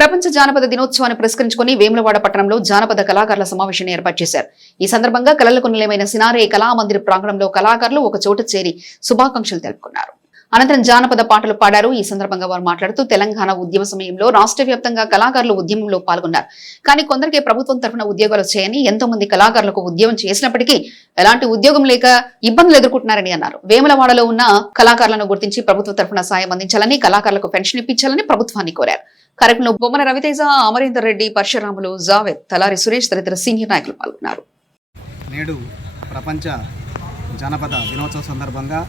ప్రపంచ జానపద దినోత్సవాన్ని పురస్కరించుకుని వేములవాడ పట్టణంలో జానపద కళాకారుల సమావేశాన్ని ఏర్పాటు చేశారు. ఈ సందర్భంగా కళలకు నిలయమైన సినారే కళామందిర్ ప్రాంగణంలో కళాకారులు ఒక చోట చేరి శుభాకాంక్షలు తెలుపుకున్నారు. అనంతరం జానపద పాటలు పాడారు. ఈ సందర్భంగా వారు మాట్లాడుతూ తెలంగాణ ఉద్యమ సమయంలో రాష్ట్ర వ్యాప్తంగా కళాకారులు ఉద్యమంలో పాల్గొన్నారు. కానీ కొందరికి ప్రభుత్వం తరఫున ఉద్యోగాలు వచ్చాయని, ఎంతో మంది కళాకారులకు ఉద్యోగం చేసినప్పటికీ ఎలాంటి ఉద్యోగం లేక ఇబ్బందులు ఎదుర్కొంటున్నారని అన్నారు. వేములవాడలో ఉన్న కళాకారులను గుర్తించి ప్రభుత్వ తరఫున సాయం అందించాలని, కళాకారులకు పెన్షన్ ఇప్పించాలని ప్రభుత్వాన్ని కోరారు. కార్యక్రమంలో బొమ్మన రవితేజ, అమరేందర్ రెడ్డి, పరశురాములు, జావేద్, తలారి సురేష్ తదితర సీనియర్ నాయకులు పాల్గొన్నారు. నేడు ప్రపంచ జానపద దినోత్సవం సందర్భంగా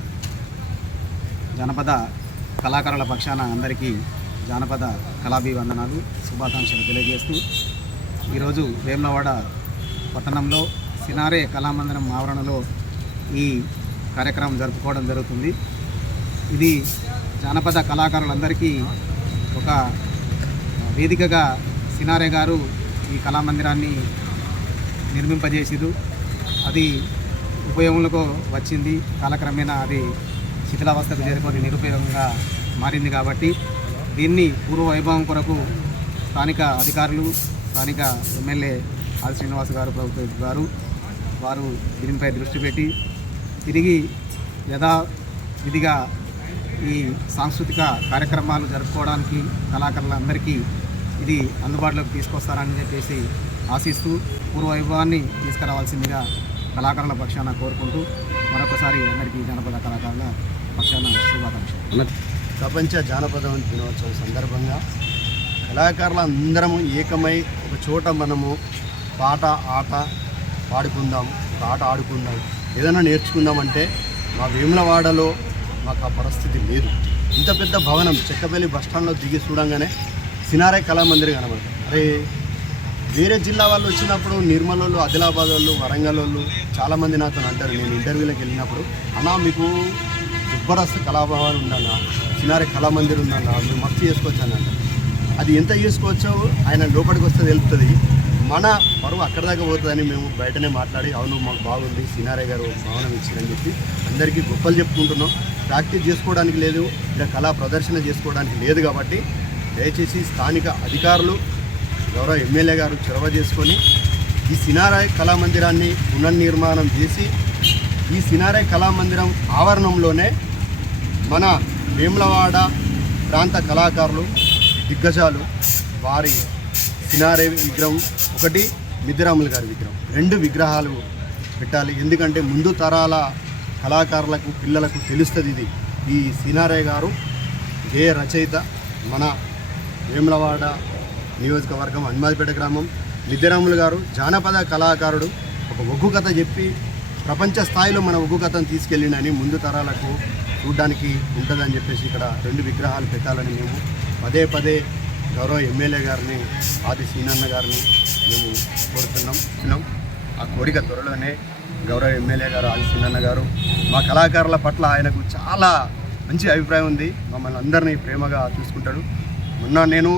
జానపద కళాకారుల పక్షాన అందరికీ జానపద కళాభివందనాలు, శుభాకాంక్షలు తెలియజేస్తూ ఈరోజు వేములవాడ పట్టణంలో సినారే కళామందిరం ఆవరణలో ఈ కార్యక్రమం జరుపుకోవడం జరుగుతుంది. ఇది జానపద కళాకారులందరికీ ఒక వేదికగా సినారే గారు ఈ కళామందిరాన్ని నిర్మింపజేసిరు. అది ఉపయోగంలోకి వచ్చింది. కాలక్రమేణా అది శిథిలావస్థకు చేరుకొని నిరుపయోగంగా మారింది. కాబట్టి దీన్ని పూర్వ వైభవం కొరకు స్థానిక అధికారులు, స్థానిక ఎమ్మెల్యే ఆది శ్రీనివాస్ గారు, ప్రభుత్వ గారు వారు దీనిపై దృష్టి పెట్టి తిరిగి యథావిధిగా ఈ సాంస్కృతిక కార్యక్రమాలు జరుపుకోవడానికి కళాకారులందరికీ ఇది అందుబాటులోకి తీసుకొస్తారని చెప్పేసి ఆశిస్తూ పూర్వవైభవాన్ని తీసుకురావాల్సిందిగా కళాకారుల పక్షాన కోరుకుంటూ మరొకసారి అందరికీ జానపద కళాకారుల పక్షాన శుభాకాంక్షలు. ప్రపంచ జానపద దినోత్సవం సందర్భంగా కళాకారులందరము ఏకమై ఒక చోట మనము పాట ఆట పాడుకుందాం, ఒక ఆట ఆడుకుందాం, ఏదైనా నేర్చుకుందామంటే మా వేములవాడలో మాకు ఆ పరిస్థితి లేదు. ఇంత పెద్ద భవనం చెక్కపల్లి బస్టాండ్లో దిగి చూడంగానే సినారే కళామందిర్ కనబడుతుంది. అరే వేరే జిల్లా వాళ్ళు వచ్చినప్పుడు నిర్మల్ వాళ్ళు, ఆదిలాబాద్ వాళ్ళు, వరంగల్ వాళ్ళు చాలామంది నాతో అంటారు. నేను ఇంటర్వ్యూలకు వెళ్ళినప్పుడు, అన్నా మీకు జబర్దస్త్ కళాభవన్ ఉందన్నా, సినారే కళామందిర్ ఉందన్నా, మీరు మస్తు చేసుకోవచ్చు అని అంటారు. అది ఎంత చేసుకోవచ్చో ఆయన లోపలికి వస్తే తెలుస్తుంది. మన పరువు అక్కడ దాకా పోతుందని మేము బయటనే మాట్లాడి, అవును మాకు బాగుంది, సినారే గారు భవనం ఇచ్చిందని చెప్పి అందరికీ గొప్పలు చెప్పుకుంటున్నాం. ప్రాక్టీస్ చేసుకోవడానికి లేదు, ఇలా కళా ప్రదర్శన చేసుకోవడానికి లేదు. కాబట్టి దయచేసి స్థానిక అధికారులు, గౌరవ ఎమ్మెల్యే గారు చొరవ చేసుకొని ఈ సినారే కళామందిరాన్ని పునర్నిర్మాణం చేసి ఈ సినారే కళామందిరం ఆవరణంలోనే మన వేములవాడ ప్రాంత కళాకారులు, దిగ్గజాలు వారి సినారే విగ్రహం ఒకటి, మిద్దిరాములు గారి విగ్రహం, 2 విగ్రహాలు పెట్టాలి. ఎందుకంటే ముందు తరాల కళాకారులకు, పిల్లలకు తెలుస్తుంది. ఇది ఈ సినారే గారు గేయ రచయిత, మన వేములవాడ నియోజకవర్గం హనుమాన్పేట గ్రామం. మిద్దిరాములు గారు జానపద కళాకారుడు, ఒక ఒగ్గు కథ చెప్పి ప్రపంచ స్థాయిలో మన ఒగ్గు కథను తీసుకెళ్ళినని ముందు తరాలకు చూడడానికి ఉంటుందని చెప్పేసి ఇక్కడ 2 విగ్రహాలు పెట్టాలని మేము పదే పదే గౌరవ ఎమ్మెల్యే గారిని, ఆది సీనన్న గారిని మేము కోరుతున్నాం. ఆ కోరిక త్వరలోనే గౌరవ ఎమ్మెల్యే గారు, ఆది సీనన్న గారు, మా కళాకారుల పట్ల ఆయనకు చాలా మంచి అభిప్రాయం ఉంది. మమ్మల్ని అందరినీ ప్రేమగా చూసుకుంటాడు. మొన్న నేను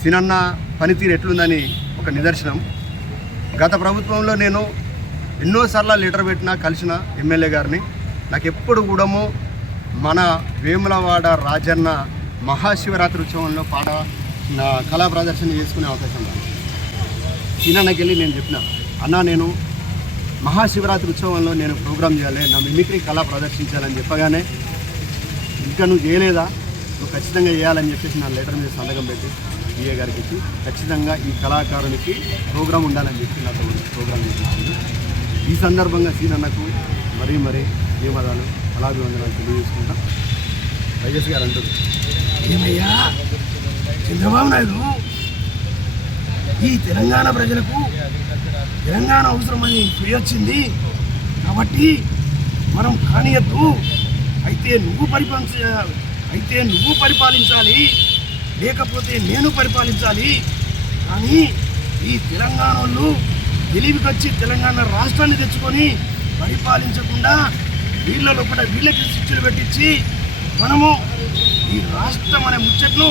సీనన్న పనితీరు ఎట్లుందని ఒక నిదర్శనం. గత ప్రభుత్వంలో నేను ఎన్నోసార్లు లెటర్ పెట్టినా, కలిసిన ఎమ్మెల్యే గారిని. నాకు ఎప్పుడు కూడా మన వేములవాడ రాజన్న మహాశివరాత్రి ఉత్సవంలో పాట కళా ప్రదర్శన చేసుకునే అవకాశం రాదు. సీనన్నకి వెళ్ళి నేను చెప్పిన, అన్నా నేను మహాశివరాత్రి ఉత్సవంలో నేను ప్రోగ్రాం చేయాలి, నా మిమిక్రీ కళా ప్రదర్శించాలని చెప్పగానే, ఇంకా నువ్వు చేయలేదా, నువ్వు ఖచ్చితంగా చేయాలని చెప్పేసి నా లెటర్ మీద సంతకం పెట్టి ఈఏ గారికి ఇచ్చి ఖచ్చితంగా ఈ కళాకారునికి ప్రోగ్రాం ఉండాలని చెప్పి నాతో ప్రోగ్రాం చేసింది. ఈ సందర్భంగా సీనన్నకు మరీ ధన్యవాదాలు, కళాభివందనాలు తెలియజేసుకుంటాం. వైఎస్ గారు అంటారు, ఏమయ్యా చంద్రబాబు నాయుడు ఈ తెలంగాణ ప్రజలకు తెలంగాణ అవసరమని వచ్చింది కాబట్టి మనం కానియద్దు, అయితే నువ్వు పరిపాలించాలి, లేకపోతే నేను పరిపాలించాలి. కానీ ఈ తెలంగాణ వాళ్ళు తెలివికొచ్చి తెలంగాణ రాష్ట్రాన్ని తెచ్చుకొని పరిపాలించకుండా వీళ్ళ లోపల వీళ్ళకి శిక్షలు పెట్టించి మనము ఈ రాష్ట్రం అనే ముచ్చట్ను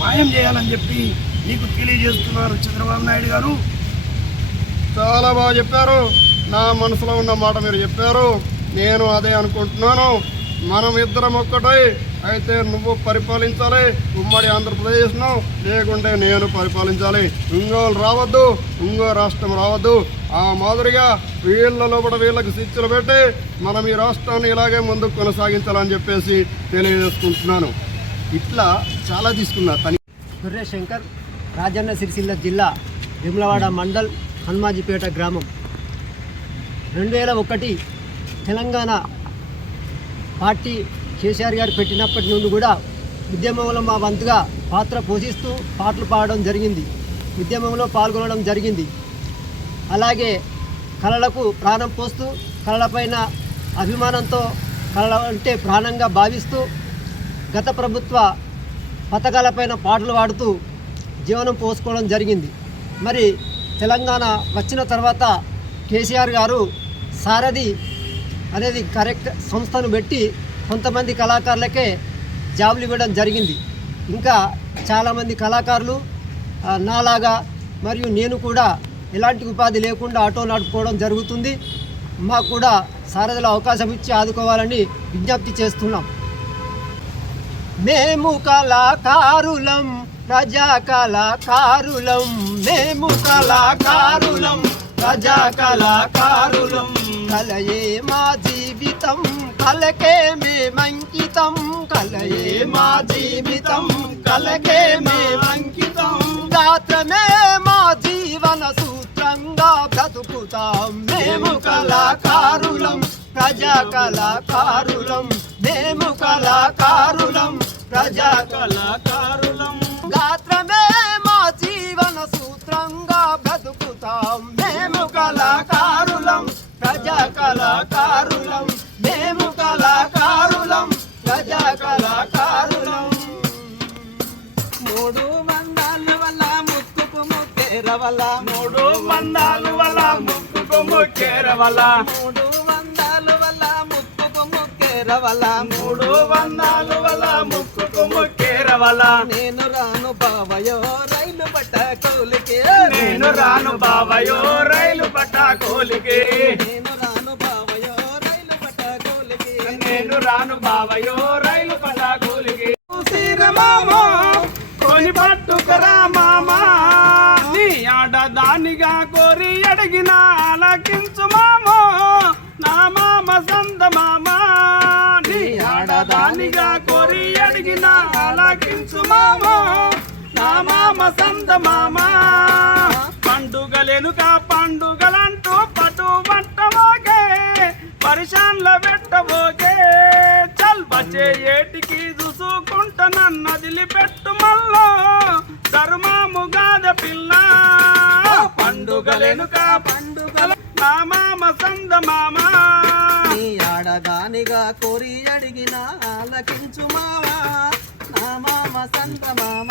మాయం చేయాలని చెప్పి నీకు తెలియజేస్తున్నారు చంద్రబాబు నాయుడు గారు. చాలా బాగా చెప్పారు. నా మనసులో ఉన్న మాట మీరు చెప్పారు. నేను అదే అనుకుంటున్నాను. మనం ఇద్దరం ఒక్కటై అయితే నువ్వు పరిపాలించాలి ఉమ్మడి ఆంధ్రప్రదేశ్ను. లేకుంటే నేను పరిపాలించాలి. ఇంగోలు రావద్దు, ఇంగో రాష్ట్రం రావద్దు. ఆ మాదిరిగా వీళ్ళ లోపల వీళ్ళకి శిక్షలు పెట్టి మనం ఈ రాష్ట్రాన్ని ఇలాగే ముందుకు కొనసాగించాలని చెప్పేసి తెలియజేసుకుంటున్నాను. ఇట్లా చాలా తీసుకున్నా. గుర్రే శంకర్, రాజన్న సిరిసిల్ల జిల్లా వేములవాడ మండల్ హనుమాజీపేట గ్రామం. 2001 తెలంగాణ పార్టీ కేసీఆర్ గారు పెట్టినప్పటి నుండి కూడా ఉద్యమంలో మా వంతుగా పాత్ర పోషిస్తూ పాటలు పాడడం జరిగింది, ఉద్యమంలో పాల్గొనడం జరిగింది. అలాగే కళలకు ప్రాణం పోస్తూ కళలపైన అభిమానంతో కళ అంటే ప్రాణంగా భావిస్తూ గత ప్రభుత్వ పథకాలపైన పాటలు పాడుతూ జీవనం పోసుకోవడం జరిగింది. మరి తెలంగాణ వచ్చిన తర్వాత కేసీఆర్ గారు సారథి అనేది కరెక్ట్ సంస్థను పెట్టి కొంతమంది కళాకారులకే జాబులు ఇవ్వడం జరిగింది. ఇంకా చాలామంది కళాకారులు నాలాగా మరియు నేను కూడా ఎలాంటి ఉపాధి లేకుండా ఆటో నడుపుకోవడం జరుగుతుంది. మాకు కూడా సారథిలో అవకాశం ఇచ్చి ఆదుకోవాలని విజ్ఞప్తి చేస్తున్నాం. మేము కళాకారులం, ప్రజా కళాకారులం, మేము కళాకారులం, ప్రజా కళాకారులం. కలయే మా జీవితం, కలకే మేమంకితం, కలయే మా జీవితం, కలకే మేమంకితం. గాత్రమే మా జీవన సూత్రంగా బ్రతుకుతాం. మేము కళాకారులం, ప్రజా కళాకారులం, మేము కళాకారులం, ప్రజా కళాకారులం. గాత్రమే మా జీవన సూత్రంగా బ్రతుకుతాం. మేము కళాకారులం, ప్రజా కళాకారులం, మేము కళాకారులం, ప్రజా కళాకారులం. 3 మందాల వల్ల ముక్కుకు ముక్కేరవల, 3 మందాల వల్ల ముక్కుకు ముక్కేరవల, 3 మందాల వల్ల ముక్కుకు ముక్కేరవల, 3 మందాల వల్ల ముక్కుకు ముక్కేరవల. నేను రాను బావయో రైలు పట్ట కోలికి, నేను రాను బావయో రైలు పట్టాకోలికి, నేను రాను బావయో రైలు పట్ట కోలికి, నేను రాను బావయో రైలు పట్టాకోలికి. శ్రీరమామో కొని పట్టుకురా మామా, నీ ఆడదానిగా కోరి అడిగిన ఆలకించు మామో, నా మామ సంద మామా. నీ ఆడదానిగా కోరి అడిగిన ఆలకించు మామో, నా మామ సంద మామా. పండుగలెనుక పండుగలంటూ పటు పట్టమోగే, పరిశాన్ల పెట్టబోగే. చల్ బచ్చే ఏటికి చూసుకుంట నన్నదిలి పెట్టు మల్లో, ధర్మాము గాద పిల్ల. పండుగలెనుక పండుగల నా మామ సంద మామా. నీ ఆడదానిగా కోరి అడిగిన ఆలకించు మావా, నా మామ సంత మామ.